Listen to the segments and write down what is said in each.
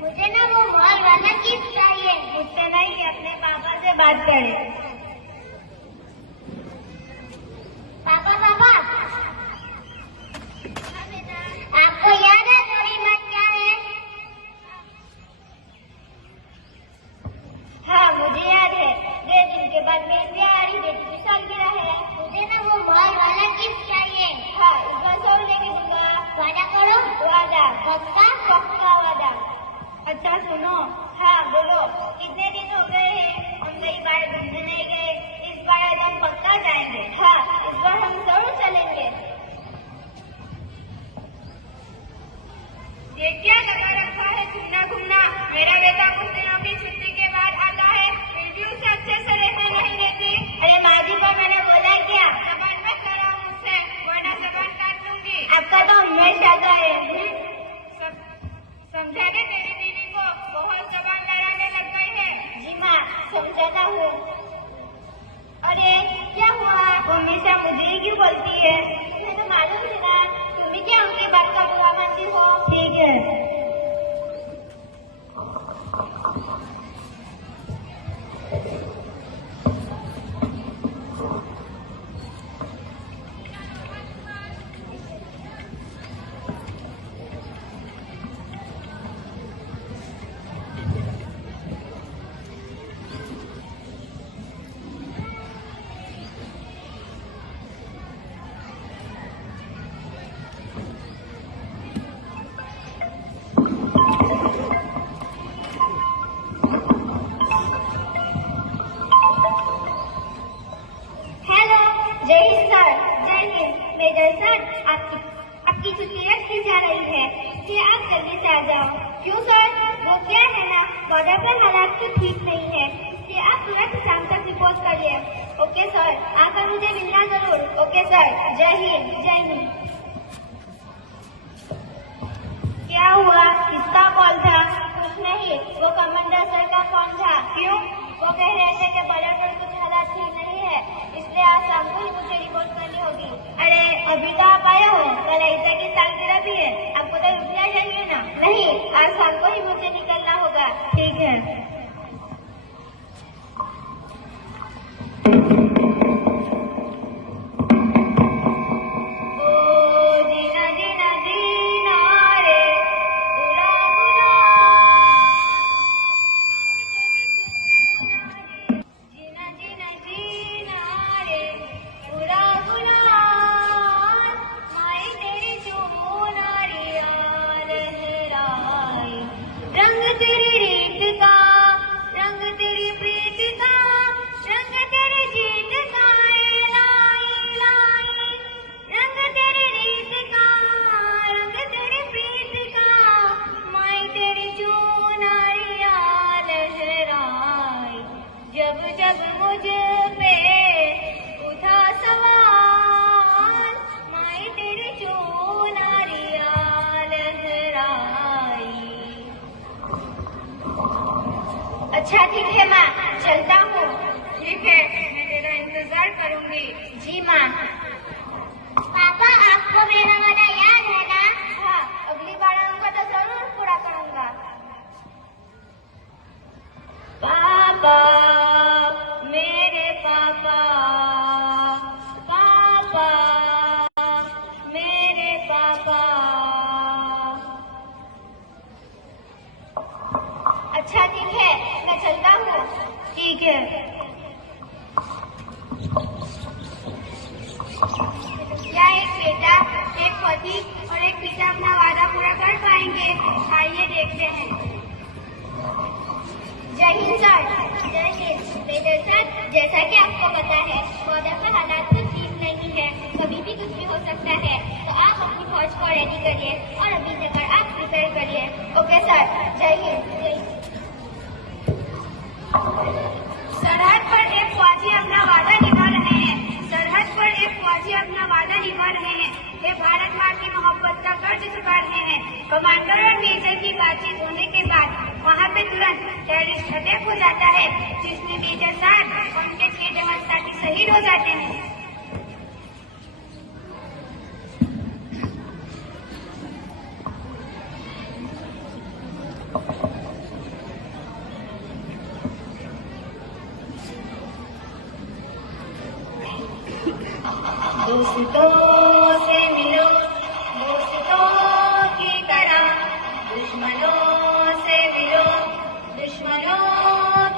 मुझे ना वो मॉल वाला चीज चाहिए। मुझसे नहीं, अपने पापा से बात करे। पापा पापा, आपको याद है थोड़ी बात क्या है? हाँ मुझे याद है, 2 दिन के बाद मेरी प्यारी बेटी की सालगिरह है। मुझे ना वो मॉल वाला चीज चाहिए। हाँ इस बार सब लेके दूंगा। वादा करो। वादा। पक्का? पक्का वादा। अच्छा सुनो, हाँ बोलो, कितने दिन हो गए हैं हम कई बार घूमने नहीं गए, इस बार हम पक्का जाएंगे। हाँ इस बार हम जरूर चलेंगे। ये क्या लगा रखा है घूमना घूमना? मेरा बेटा कुछ दिनों की छुट्टी के बाद आता है, फिर भी उसे अच्छे से रहने नहीं देती। अरे माँ जी को मैंने बोला क्या? जबान मत लड़ाओ मुझसे, वरना जबान काट दूंगी। आपका तो हमेशा का है। समझा दे तेरी दीदी को, बहुत जबान लड़ाने लग गई है। जी माँ समझाता हूँ। अरे क्या हुआ? वो हमेशा मुझे ही क्यों बोलती है? तुम्हें तो मालूम है ना, तुम ही क्या उनकी बात का बुरा मानती हो। ठीक है। जय हिंद सर। जय हिंद मेजर सर, आपकी छुट्टी रखी जा रही है, इसलिए आप जल्दी से आ जाओ। क्यों सर? वो क्या है ना, बॉर्डर पर हालात तो ठीक नहीं है, इसलिए आप तुरंत शाम तक रिपोर्ट करिए। ओके सर, आकर मुझे मिलना जरूर। Okay sir. जय हिंद। जय हिंद। क्या हुआ? किसका कॉल था? कुछ नहीं, वो कमांडर सर का फोन था। क्यों? वो कह रहे थे कि बॉर्डर पर कुछ हालात ठीक नहीं है, इसलिए आज शाम को ही मुझे रिपोर्ट करनी होगी। अरे अभी तो आप आए हो, कल ऐसा की सालगिरह भी है, आपको तो रुकना चाहिए ना। नहीं, आज शाम को ही मुझे निकलना होगा। ठीक है। जब जब मुझ पे उठा सवाल, माई तेरी चुनरिया लहराई। अच्छा ठीक है माँ, चलता हूँ। ठीक है, मैं तेरा इंतजार करूंगी। जी माँ। पापा आपको मेरा वादा याद है ना? हाँ, अगली बार आऊंगा तो जरूर पूरा करूंगा। पापा, मेरे पापा, पापा, मेरे पापा। अच्छा ठीक है, मैं चलता हूँ। ठीक है। क्या एक बेटा, एक पति और एक पिता अपना वादा पूरा कर पाएंगे? आइए देखते हैं। जय हिंद सर। जय हिंद मेजर सर, जैसा कि आपको पता है बॉर्डर पर हालात तो ठीक नहीं है, कभी भी कुछ भी हो सकता है, तो आप अपनी फौज को रेडी करिए और अभी जगह आप प्रिपेयर करिए। Okay sir. जय हिंद। जय हिंद। सरहद पर एक फौजी अपना वादा निभा रहे हैं। सरहद पर एक फौजी अपना वादा निभा रहे हैं। वे भारत माँ की मोहब्बत का कर्ज चुका रहे हैं। कमांडर और मेजर की बातचीत होने के बाद वहाँ पे तुरंत टेररिस्ट अटैक हो जाता है, जिसमें मेजर साहब और उनके 6 जवान साथी शहीद हो जाते हैं। दुश्मनों से मिलो दुश्मनों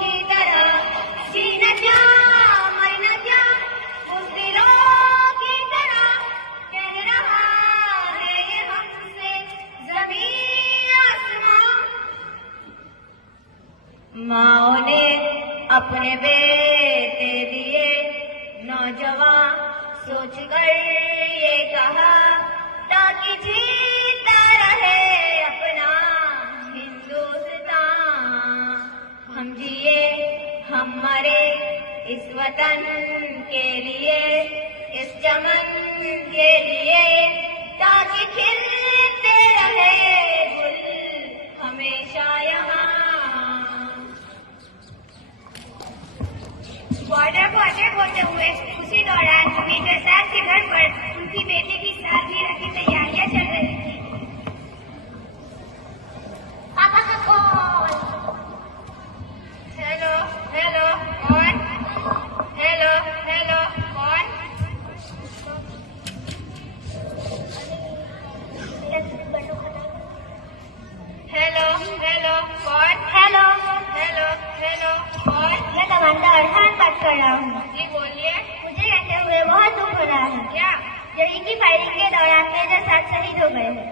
की तरह, जीना क्या मरना क्या बुज़दिलों की तरह, कह रहा है ये हमसे ज़मीन आसमां। माओ ने अपने बेटे दिए नौजवान सोच कर ये कहा, ताकि जीता रहे अपना हिंदुस्तान। हम जिए हम मरे इस वतन के लिए, इस चमन के लिए, ताकि खिलते रहे गुल हमेशा यहाँ। बॉर्डर को अटैक होते हुए उसी दौरान मेजर साहब के घर पर उनकी बेटे की सालगिरह की तैयारियां चल रही थी। पापा का कॉल। हेलो हेलो कौन? हेलो हेलो कौन? हेलो हेलो कौन? हेलो, हेलो हेलो कौन? मैं कमांडर अरहान बात कर रहा हूँ। जी बोलिए। मुझे कहते हुए बहुत दुख हो रहा है। क्या? जरी की फायरिंग के दौरान मेजर साहब शहीद हो गए हैं।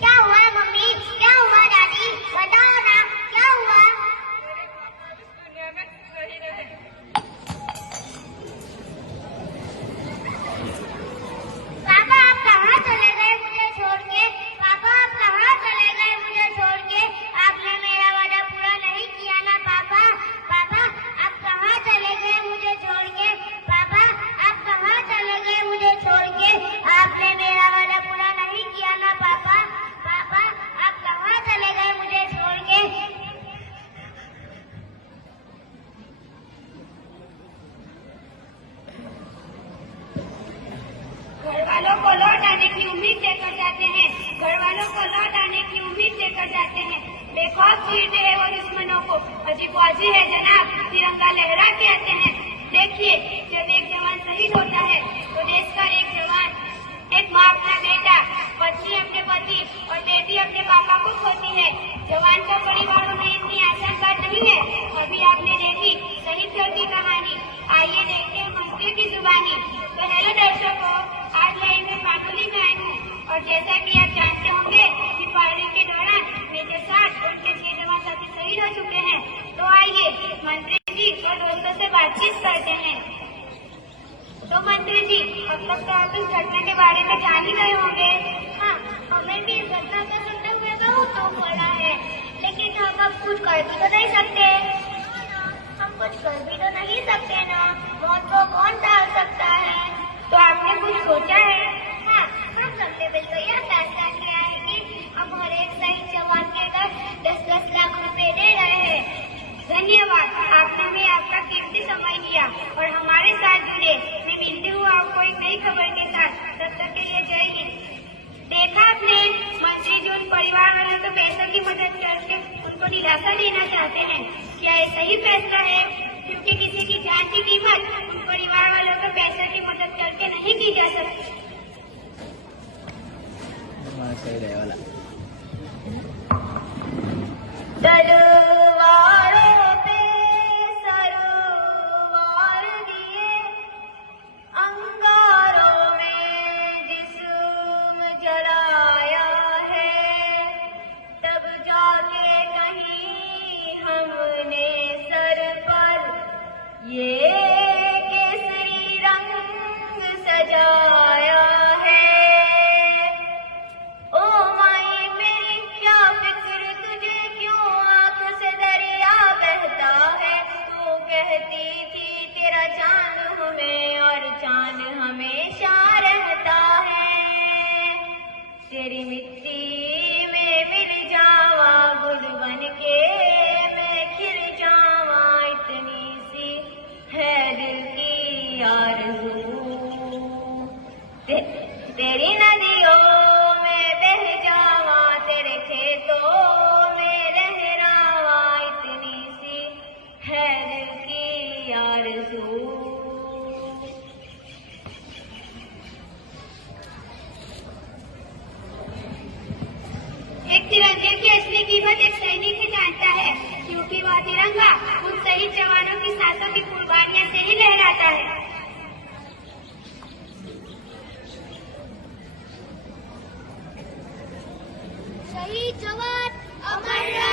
क्या हुआ मम्मी? क्या हुआ दादी? बताओ ना, क्या हुआ? दुनिया में सही रहे। पापा आप कहाँ चले गए मुझे छोड़ के? पापा आप कहाँ चले गए मुझे छोड़ के? आपने मेरा वादा पूरा नहीं किया ना पापा? पापा आप कहाँ चले गए मुझे छोड़ के? पापा आप कहाँ चले गए मुझे छोड़ के? आपने मेरा वादा पूरा नहीं किया ना पापा? पापा आप कहाँ चले गए मुझे छोड़ के? घर वालों को लौट आने की उम्मीद देकर जाते हैं, घर वालों को लौट आने की उम्मीद देकर जाते हैं। बेखौफ चीरते हैं वो दुश्मनों को, अजी फौजी है जनाब, तिरंगा लहरा के आते हैं। देखिए जब एक जवान शहीद होता है तो देश का एक जवान, एक माँ अपना बेटा, पत्नी अपने पति और बेटी अपने पापा को खोती है। जवान का परिवारों में इतनी आसान बात नहीं है। अभी आपने देखी शहीद की कहानी, आइए देखते हैं मंत्री की जुबानी। तो हेलो दर्शकों, आज मैं इनसे पाटोली में आई हूँ और जैसा कि आप जानते होंगे कि फायरिंग के दौरान मेजर साहब और उनके 6 जवान साथी शहीद हो चुके हैं। तो आइए मंत्री जी और दोस्तों से बातचीत करते हैं। तो मंत्री जी, अब तक तो आप इस घटना के बारे में जान ही गए होंगे। हाँ, हमें भी इस घटना को सुनते हुए बहुत दुख हो रहा है, लेकिन हम अब कुछ कर भी तो नहीं सकते। हम कुछ कर भी तो नहीं सकते ना, मौत को कौन टाल सकता है? तो आपने कुछ सोचा है? हाँ, हम सबने मिलकर यह फैसला किया है कि अब हर एक शहीद जवान के घर 10-10 लाख रुपए दे रहे हैं। धन्यवाद, आपने भी आपका कीमती समय दिया और हमारे साथ जुड़े। मैं मिलती हूँ आपको एक नई खबर के साथ, तब तक के लिए जय हिंद। देखा आपने, मंत्री जी उन परिवार वालों को पैसों की मदद करके उनको दिलासा देना चाहते हैं। क्या ये सही फैसला है? क्योंकि किसी की जान की कीमत उन परिवार वालों को पैसों की मदद करके नहीं की जा सकती। सही रहे वाला। तलवारों पे सरवार दिए, अंगारों में जिस्म जलाया है, तब जाके कहीं हमने सर पर ये केसरी रंग सजाया है। ओ माई मेरी क्या फिक्र तुझे, क्यों आंख से दरिया बहता है? तू कहती थी तेरा चांद हमें और चांद हमेशा रहता है। तेरी मिट्टी में मिल जावा गुल बन के, मैं खिल जावा, इतनी सी है दिल की आरज़ू। तेरी नदियों में बह जावा, तेरे खेतों में लहरावा, इतनी सी है दिल की आरज़ू। केवल एक सैनिक ही जानता है, क्योंकि वह तिरंगा उन शहीद जवानों की सांसों की कुर्बानियों से ही लहराता है। शहीद जवान अमर